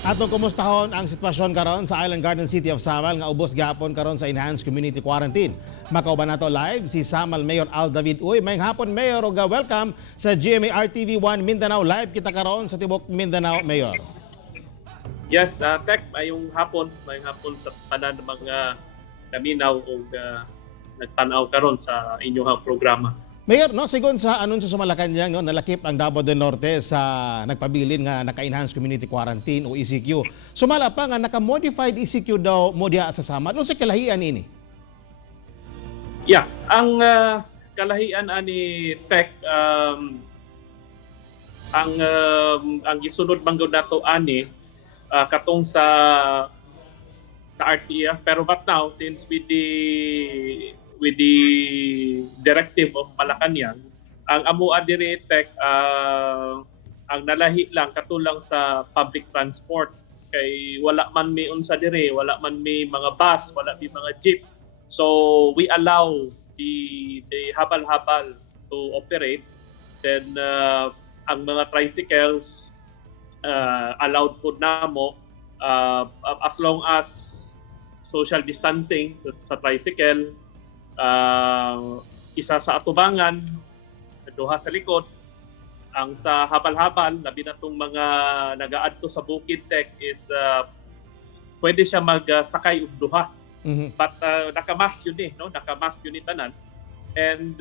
Atong kumustahon ang sitwasyon karon sa Island Garden City of Samal nga ubos gapon karon sa enhanced community quarantine. Makauban nato live si Samal Mayor Al David Uy. Mayong hapon Mayor ug welcome sa GMA RTV1 Mindanao live kita karon sa tibok Mindanao Mayor. Yes, Tek, mayong hapon sa tanan ng mga naminaw o nagtanaw karon sa inyong programa. Mayor, no, sigon sa anunsyo sa Malacanang, no, nalakip ang Davao del Norte sa nagpabilin nga naka-enhanced community quarantine o ECQ. Sumala pa nga naka-modified ECQ daw mo diha sa Samal. Ano sa kalahian ini? Yeah, ang kalahian ani Tek ang gisunod manggod nato ani katong sa RTF, pero but now since with the directive of Malacanang, ang amo diri Tek ang nalahi lang katulang sa public transport kay wala man mi unsa diri, wala man mi mga bus, wala mi mga jeep. So we allow the habal-habal to operate. Then ang mga tricycles allowed po namo as long as social distancing sa tricycle, isa sa atubangan, duha sa likod. Ang sa habal-habal, labi na itong mga nag-aadto sa bukid Tek is pwede siya magsakay og duha. Mm-hmm. But naka-mask yun no? Naka-mask yun tanan. And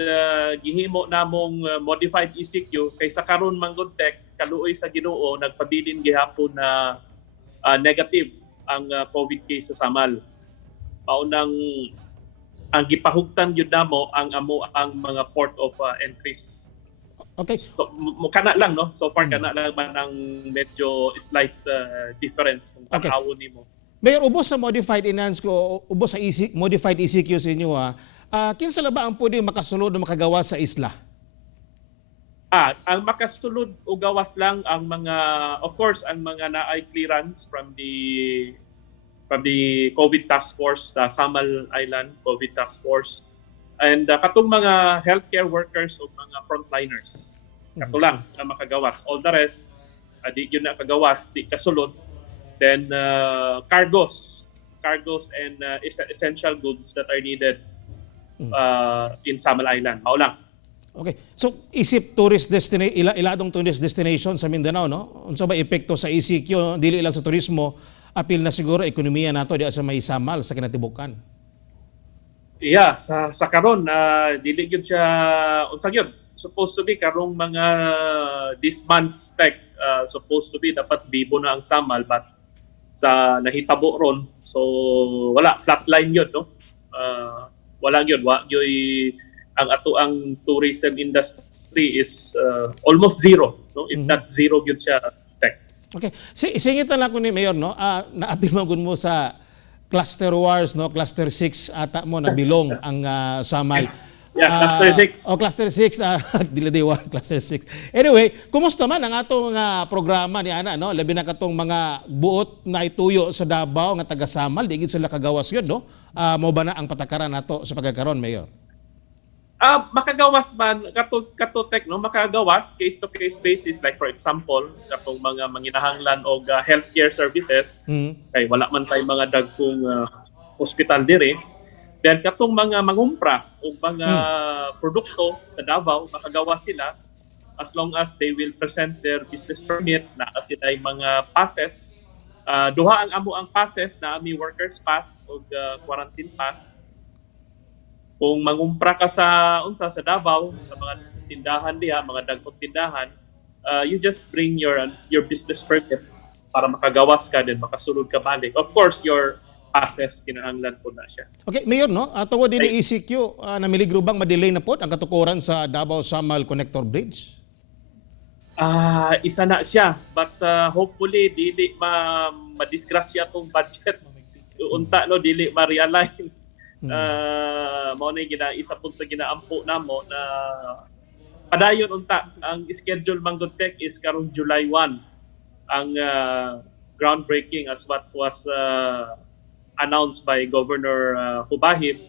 gihimo namong modified ECQ kaysa karon manggod Tek, kaluoy sa Ginoo, nagpabilin gihapon na negative ang COVID case sa Samal. Paunang ang gipahugtan yun namo ang mga port of entries. Okay. So, kana lang no. So far kana lang man ang medyo slight difference kung tanawon nimo. Mayor, ubos sa modified enhanced ko, ubos sa modified ECQ sa inyo kinsa la ba ang pwede makasulod o makagawa sa isla? Ang makasulod o gawas lang ang mga, of course, ang mga naay clearance from the COVID Task Force, the Samal Island COVID Task Force, and katong mga healthcare workers o mga frontliners. Kato lang ang makagawas. All the rest, di yun na kagawas, di kasulod. Then cargos and essential goods that are needed in Samal Island. Mao lang. Okay. So isip tourist destination, iladong tourist destination sa Mindanao, no? Unsa ba epekto sa ECQ dili lang sa turismo, apil na siguro ekonomiya nato di sa may Samal sa kinatibukan. Yeah, sa karon dili gyud siya unsa gyud. Supposed to be karong mga this month's Tek, supposed to be dapat bibo na ang Samal, but sa nahitabo ron, so wala, flatline yun no. Wala gyud ang ato ang tourism industry is almost zero, no? If not zero gyud siya Tek. Okay. Singit na lang ko ni Mayor, no? Naapil mo sa cluster wars, no? Cluster 6 ata mo na bilong ang Samal. Yeah, cluster 6. Cluster 6, dila cluster 6. Anyway, kumusta man ang atong programa ni ana, no? Labi na katong mga buot na ituyo sa Davao nga taga Samal, di gid sila kagawas yun, no? Mao ba na ang patakaran nato sa pagkakaron, Mayor? Makagawas man kato Tek, no, makagawas case to case basis, like for example katong mga manginahanglan og healthcare services, kay wala man tay mga dagkong hospital diri. Then katong mga mangumpra og mga produkto sa Davao, makagawas sila as long as they will present their business permit na sila mga passes. Duha ang amo ang passes na ami workers pass og quarantine pass. Kung mangumpra ka sa Davao, sa mga tindahan diha, mga dagkong tindahan, you just bring your business permit para makagawas ka din, makasulod ka balik. Of course, your passes kinahanglan po na siya. Okay, Mayor, no? Tungod din ni ECQ, namiligro bang madelay na po ang katukuran sa Davao-Samal Connector Bridge? Isa na siya, but hopefully dili ma-disgrasya tong budget. Unta no, dili ma-realign. Mao na isa po sa ginaampo namo na padayon unta ang schedule manggod Tek is karong July 1 ang groundbreaking as what was announced by Governor Hubahib,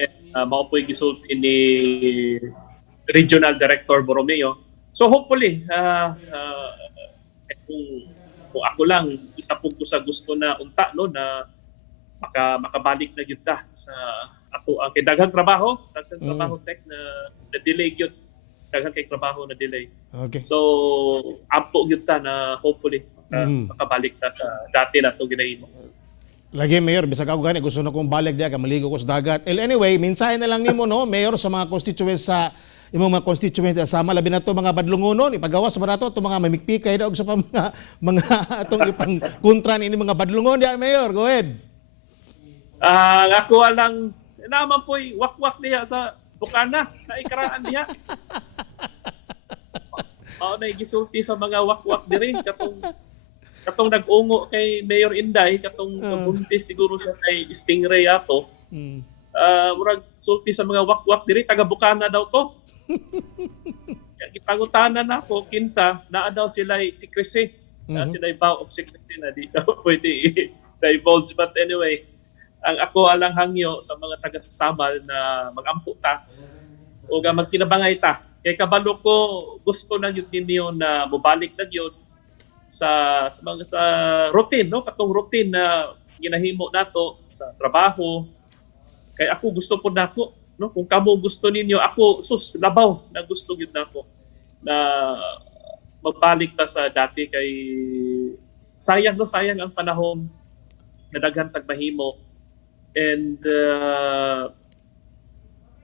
and mao po'y gisulti ni Regional Director Borromeo. So hopefully kung kung ako lang isa po ko sa gusto na unta no na makabalik na gyud ta sa ato ang kay daghang trabaho tech na delay gyud, daghang kay trabaho na delay. Okay. So ampo gyud ta na hopefully makabalik ta sa dati nato ginahimo. Lagi, Mayor, bisag ako gani, gusto na kong balik diya, maligo ko sa dagat. Anyway, minsan na lang nimo, no, Mayor, sa mga constituents sa imong mga constituents sa labi na to mga badlungonon, ipagawas ba nato to mga mamikpikay daog sa mga atong ipang kontra ni mga badlungon diya, Mayor. Go ahead. Ako alang naman po'y wakwak diya sa bukana na ikaraan diya. Na gisulti sa mga wakwak diri katong nag-ungo kay Mayor Inday, katong buntis siguro siya kay Stingray ato. Murag sulti sa mga wakwak diri, taga Bukana daw to. Kaya gipangutanan nako kinsa naa daw sila secrecy. Sila vow of secrecy na di daw pwede divulge, but anyway, ang ako alang hangyo sa mga taga Samal na magampo ta o magkinabangay ta. Kay kabalo ko gusto na yun ninyo na mubalik na yun sa routine, no? Katong routine na ginahimo nato sa trabaho. Kay ako gusto po nako, no? Kung kamo gusto ninyo, ako labaw na gusto gyud nako na magbalik ta sa dati. Kay sayang ang panahon na daghan tag mahimo, and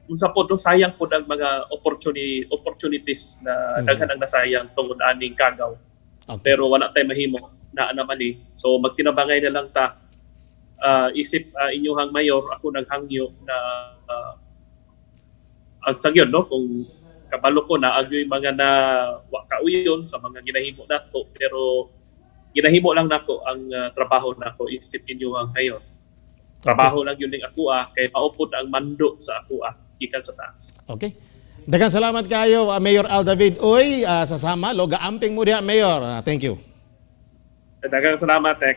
unsa po no, sayang po ang mga opportunities na daghan ang nasayang tungod aning kagaw. Okay. Pero wala tay mahimo na anamali. So magtinabangay na lang ta. Isip inyuhang mayor, ako naghangyo na ang sagyon, no, kung kabalo ko na agyoy mga na kauyon sa mga ginahimo nato, pero ginahimo lang nako ang trabaho nako, isip inyuhang mayor. Trabaho lang yun ng ako kay maupod ang mando sa ako gikan sa taas. Okay. Daghang salamat kayo, Mayor Al David Uy, sa Samal. Gaamping mo diha, Mayor. Thank you. Daghang salamat, Tek.